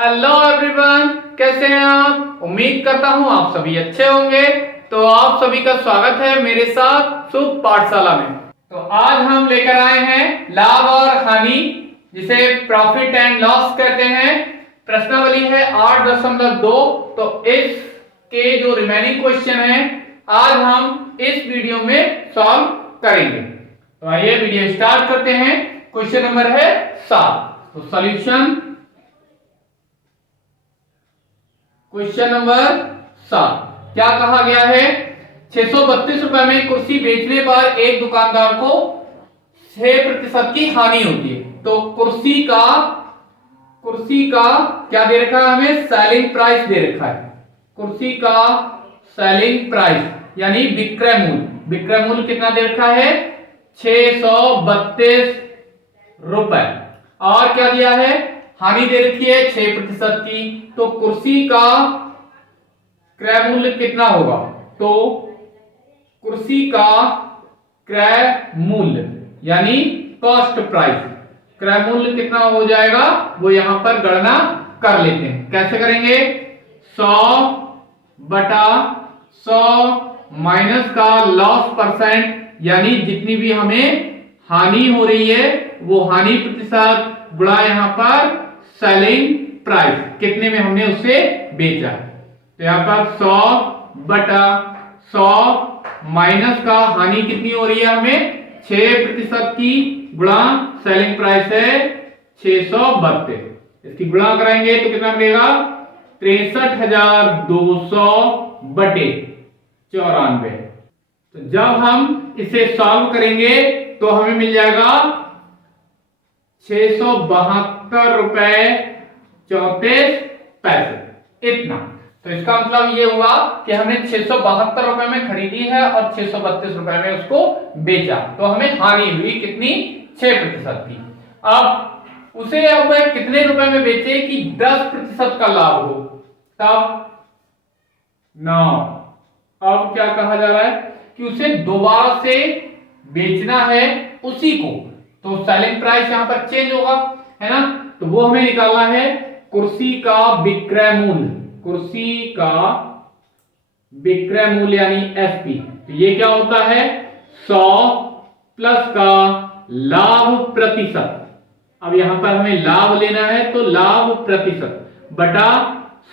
Hello everyone, कैसे हैं आप। उम्मीद करता हूं आप सभी अच्छे होंगे। तो आप सभी का स्वागत है मेरे साथ शुभ पाठशाला में। तो आज हम लेकर आए हैं लाभ और हानि, जिसे प्रॉफिट एंड लॉस कहते हैं। प्रश्नावली है 8.2। तो इसके जो रिमेनिंग क्वेश्चन हैं आज हम इस वीडियो में सॉल्व करेंगे। तो आइए वीडियो स्टार्ट करते हैं। क्वेश्चन नंबर है 7। तो सॉल्यूशन क्वेश्चन नंबर 7 क्या कहा गया है। 632 रुपए में कुर्सी बेचने पर एक दुकानदार को 6% की हानि होती है। तो कुर्सी का क्या दे रखा है, हमें सेलिंग प्राइस दे रखा है। कुर्सी का सेलिंग प्राइस यानी विक्रय मूल्य कितना दे रखा है, 632 रुपए। और क्या दिया है, हानि दे रखी है 6% की। तो कुर्सी का क्रय मूल्य कितना होगा, तो कुर्सी का क्रय मूल्य यानी कॉस्ट प्राइस, क्रय मूल्य कितना हो जाएगा वो यहां पर गणना कर लेते हैं। कैसे करेंगे, 100/100 माइनस का लॉस परसेंट यानी जितनी भी हमें हानि हो रही है वो हानि प्रतिशत गुणा यहां पर सेलिंग प्राइस, कितने में हमने उसे बेचा। तो यहां पर 100/100 माइनस का हानि कितनी हो रही है हमें 6% की, गुणा सेलिंग प्राइस है 632। इसकी गुणा कराएंगे तो कितना मिलेगा, 63,200/94। तो जब हम इसे सॉल्व करेंगे तो हमें मिल जाएगा 672.34 इतना। तो इसका मतलब ये हुआ कि हमने 672 रुपए में खरीदी है और 632 रुपए में उसको बेचा। तो हमें हानि हुई कितनी, 6% की। अब उसे अब कितने रुपए में बेचे कि 10% का लाभ हो, तब 9। अब क्या कहा जा रहा है कि उसे दोबारा से बेचना है उसी को, तो सेलिंग प्राइस यहां पर चेंज होगा, है ना। तो वो हमें निकालना है कुर्सी का विक्रय मूल्य, कुर्सी का विक्रय मूल्य यानी एसपी। तो ये क्या होता है, 100 प्लस का लाभ प्रतिशत। अब यहां पर हमें लाभ लेना है तो लाभ प्रतिशत बटा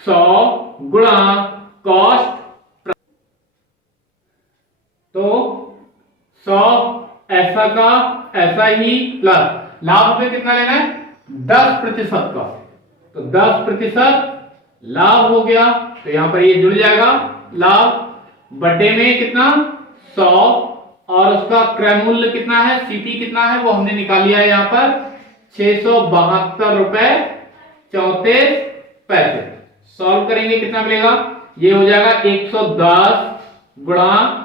100 गुणा कॉस्ट। तो 100 ऐसा का ऐसा ही प्लस लाभ में कितना लेना है, 10% का। तो 10% लाभ हो गया, तो यहां पर ये जुड़ जाएगा लाभ बटे में कितना 100, और उसका क्रय मूल्य कितना है, सीपी कितना है वो हमने निकाल लिया है यहां पर 672.34। सॉल्व करेंगे कितना मिलेगा, ये हो जाएगा 110 गुणा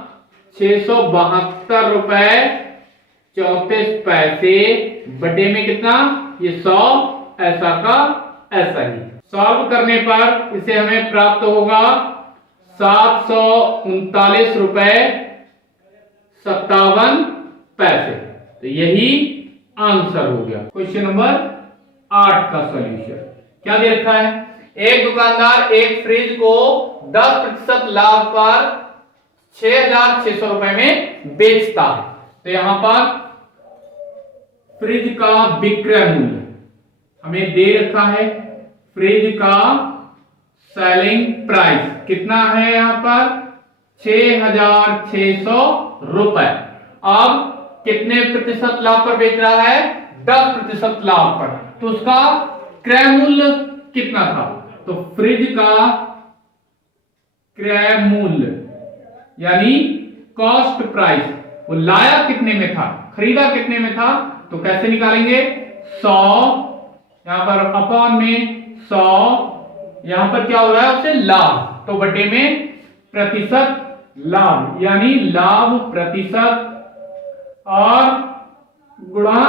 672.34 बटे में कितना, ये 100 ऐसा का ऐसा ही। सॉल्व करने पर इसे हमें प्राप्त होगा 739.57। तो यही आंसर हो गया क्वेश्चन नंबर 8 का सॉल्यूशन। क्या दे रखा है, एक दुकानदार एक फ्रिज को 10% लाभ पर 6,600 रुपए में बेचता है। तो यहां पर फ्रिज का विक्रय मूल्य हमें दे रखा है, फ्रिज का सेलिंग प्राइस कितना है यहां पर 6,600 रुपए। अब कितने प्रतिशत लाभ पर बेच रहा है, 10% लाभ पर। तो उसका क्रय मूल्य कितना था, तो फ्रिज का क्रय मूल्य यानी कॉस्ट प्राइस, वो लाया कितने में था, खरीदा कितने में था। तो कैसे निकालेंगे, 100 यहां पर अपॉन में 100, यहां पर क्या हो रहा है उससे लाभ, तो बटे में प्रतिशत लाभ यानी लाभ प्रतिशत और गुणा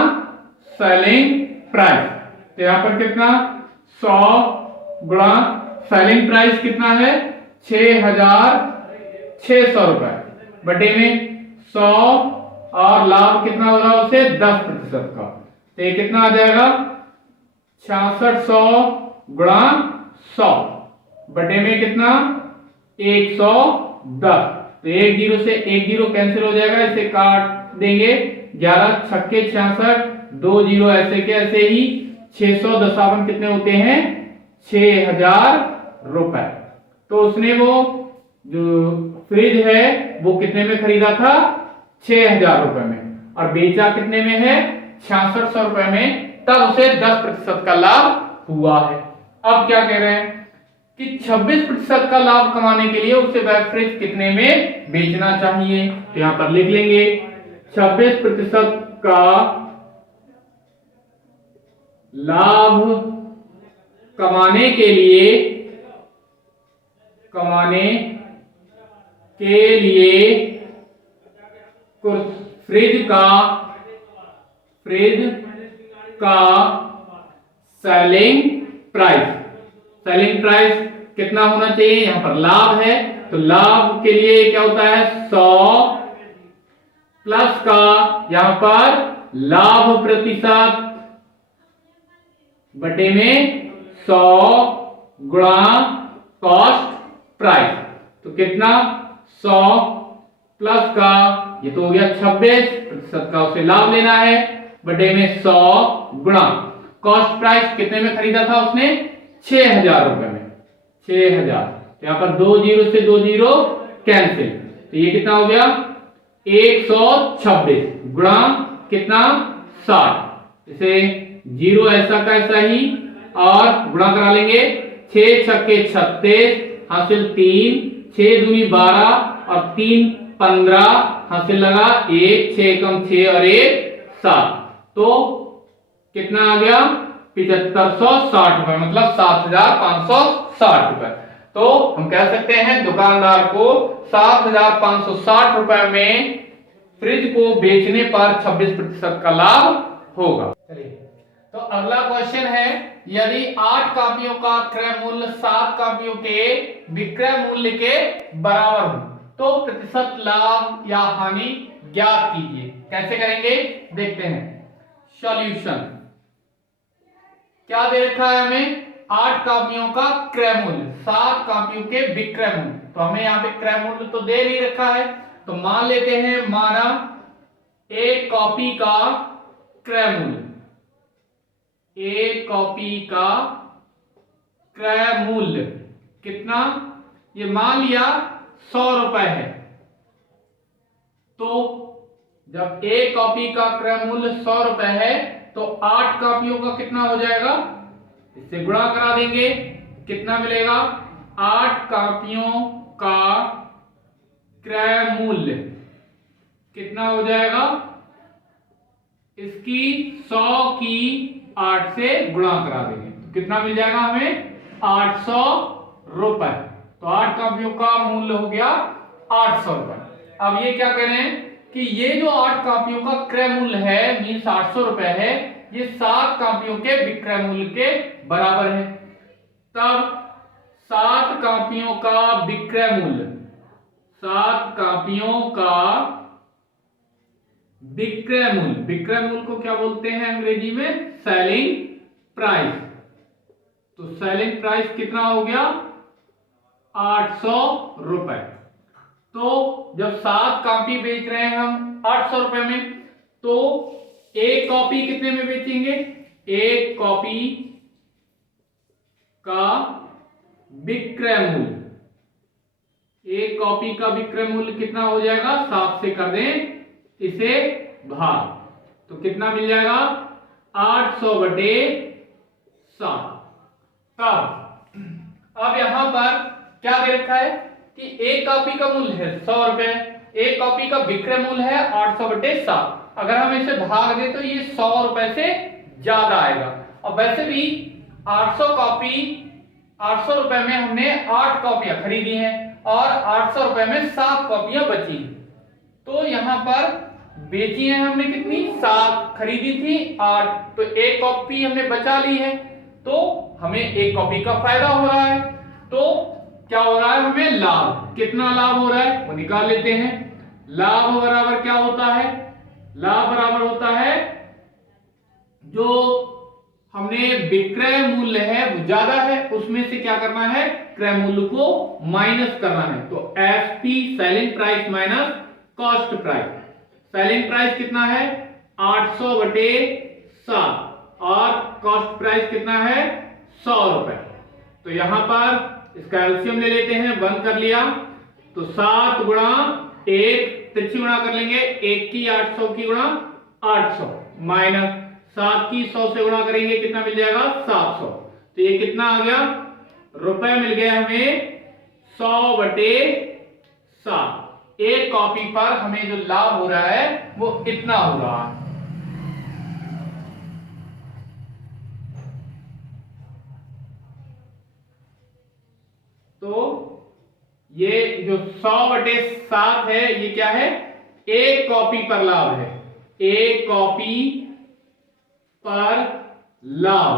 सेलिंग प्राइस। तो यहां पर कितना 100 गुणा सेलिंग प्राइस कितना है 6,600 रुपए बटे में 100 और लाभ कितना हो रहा है उसे 10% का। तो ये कितना आ जाएगा 6600 गुणा 100 बटे में कितना 110। तो एक जीरो से एक जीरो कैंसिल हो जाएगा, इसे काट देंगे। 11 छक्के 66, 2 जीरो ऐसे के ऐसे ही 610 कितने होते हैं 6000 रुपए। तो उसने वो जो फ्रिज है वो कितने में खरीदा था 6000 रुपए में, और बेचा कितने में है 6600 रुपए में, तब उसे 10% का लाभ हुआ है। अब क्या कह रहे हैं कि 26% का लाभ कमाने के लिए उसे वह फ्रिज कितने में बेचना चाहिए। तो यहां पर लिख लेंगे 26% का लाभ कमाने के लिए फ्रिज का सेलिंग प्राइस कितना होना चाहिए। यहां पर लाभ है तो लाभ के लिए क्या होता है 100 प्लस का यहां पर लाभ प्रतिशत बटे में 100 गुणा कॉस्ट प्राइस। तो कितना 100 प्लस का ये तो हो गया 26% का उसे लाभ लेना है, बटे में 100 गुणा कॉस्ट प्राइस कितने में खरीदा था उसने 6000 रुपए में 6000। तो यहां पर 2 जीरो से 2 जीरो कैंसिल, तो ये कितना हो गया 126 गुणा कितना 60। इसे जीरो ऐसा का ऐसा ही और गुणा करा लेंगे। 6 छक्के 36 हासिल 3, 6 दूनी 12 और 3 15 हासिल लगा 1, 6 कम 6 और 1 7। तो कितना आ गया 7560 रुपए, मतलब 7560 रुपए। तो हम कह सकते हैं दुकानदार को 7560 रुपए में फ्रिज को बेचने पर 26% का लाभ होगा। चलिए तो अगला क्वेश्चन है, यदि 8 कॉपियों का क्रय मूल्य 7 कॉपियों के विक्रय मूल्य के बराबर हो तो प्रतिशत लाभ या हानि ज्ञात कीजिए। कैसे करेंगे देखते हैं। सॉल्यूशन क्या दे रखा है हमें 8 कॉपियों का क्रय मूल्य 7 कॉपियों के विक्रय मूल्य, तो हमें यहाँ पे क्रय मूल्य तो दे नहीं रखा है, तो मान लेते हैं माना एक कॉपी का क्रय मूल्य, एक कॉपी का क्रय मूल्य कितना, ये मान लिया 100 रुपए है। तो जब एक कॉपी का क्रय मूल्य 100 रुपए है तो 8 कॉपियों का कितना हो जाएगा, इससे गुणा करा देंगे, कितना मिलेगा 8 कॉपियों का क्रय मूल्य कितना हो जाएगा, इसकी 100 की 8 से गुणा करा देंगे तो कितना मिल जाएगा हमें 800 रुपए। तो 8 कॉपियों का मूल्य हो गया 800 रुपए। अब ये क्या कह रहे हैं कि ये जो 8 कॉपियों का क्रय मूल्य है मीन्स 800 रुपए है, ये 7 कॉपियों के विक्रय मूल्य के बराबर है। तब 7 कॉपियों का विक्रय मूल्य, 7 कॉपियों का विक्रय मूल्य को क्या बोलते हैं अंग्रेजी में सेलिंग प्राइस। तो सेलिंग प्राइस कितना हो गया 800 रुपए। तो जब 7 कॉपी बेच रहे हैं हम 800 रुपए में, तो एक कॉपी कितने में बेचेंगे, एक कॉपी का विक्रय मूल्य, एक कॉपी का विक्रय मूल्य कितना हो जाएगा 7 से कर दें इसे भाग, तो कितना मिल जाएगा 800 बटे 7। तब अब यहां पर क्या दे रखा है कि एक कॉपी का मूल्य है 100 रुपए, एक कॉपी का विक्रय मूल्य है 800 बटे 7। अगर हम इसे भाग दें तो ये 100 रुपए से ज्यादा आएगा। और वैसे भी 800 रुपए में हमने 8 कॉपियां खरीदी हैं और 800 रुपए में 7 कॉपियां बची, तो यहां पर बेची है हमने कितनी 7, खरीदी थी 8, तो एक कॉपी हमने बचा ली है, तो हमें एक कॉपी का फायदा हो रहा है। तो क्या हो रहा है हमें लाभ, कितना लाभ हो रहा है वो निकाल लेते हैं। लाभ बराबर क्या होता है, लाभ बराबर होता है जो हमने विक्रय मूल्य है वो ज्यादा है, उसमें से क्या करना है, क्रय मूल्य को माइनस करना है। तो SP selling price minus cost price. Selling price कितना है 800 बटे 7 और कॉस्ट प्राइस कितना है 100 रुपए। तो यहां पर इसका एलसीएम ले लेते हैं, 1 कर लिया तो 7 गुणा 1 तिरछी गुणा कर लेंगे, 1 की 800 की गुणा 800 माइनस 7 की 100 से गुणा करेंगे कितना मिल जाएगा 700। तो ये कितना आ गया रुपए मिल गया हमें 100 बटे 7। एक कॉपी पर हमें जो लाभ हो रहा है वो इतना हो रहा है। तो ये जो 100 बटे 7 है ये क्या है, एक कॉपी पर लाभ है, एक कॉपी पर लाभ।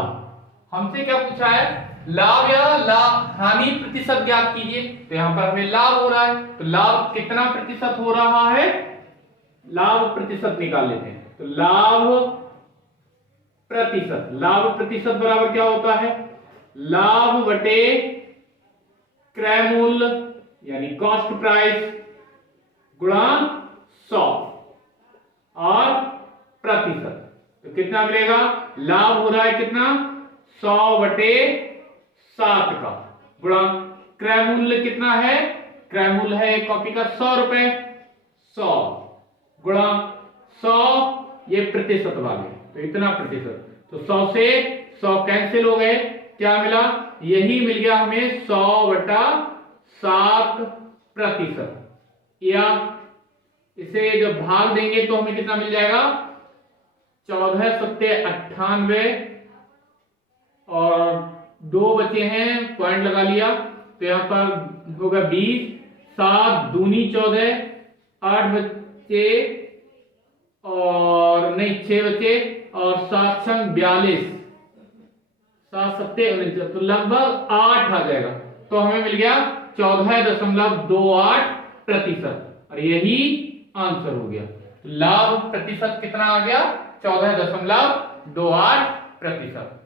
हमसे क्या पूछा है, लाभ या लाभ हानि प्रतिशत ज्ञात कीजिए। तो यहां पर हमें लाभ हो रहा है, तो लाभ कितना प्रतिशत हो रहा है, लाभ प्रतिशत निकाल लेते हैं। तो लाभ प्रतिशत, लाभ प्रतिशत बराबर क्या होता है, लाभ बटे क्रय मूल्य यानी कॉस्ट प्राइस गुणा 100 और प्रतिशत। तो कितना मिलेगा, लाभ हो रहा है कितना 100 बटे 7 का गुणा क्रय मूल्य कितना है, क्रय मूल्य है एक कॉपी का 100 रुपए, 100 गुणा 100 ये प्रतिशत वाले, तो इतना प्रतिशत। तो 100 से 100 कैंसिल हो गए, क्या मिला, यही मिल गया हमें 100 बटा 7 प्रतिशत। या इसे जब भाग देंगे तो हमें कितना मिल जाएगा 14 सत्ते 98 और 2 बचे हैं, पॉइंट लगा लिया तो यहां पर होगा 20, 7 दूनी 14, 8 बचे और नहीं 6 बचे और 7 संग 42, 7 सत्ते 49, तो लगभग 8 आ जाएगा। तो हमें मिल गया 14.28 प्रतिशत और यही आंसर हो गया। लाभ प्रतिशत कितना आ गया 14.28 प्रतिशत।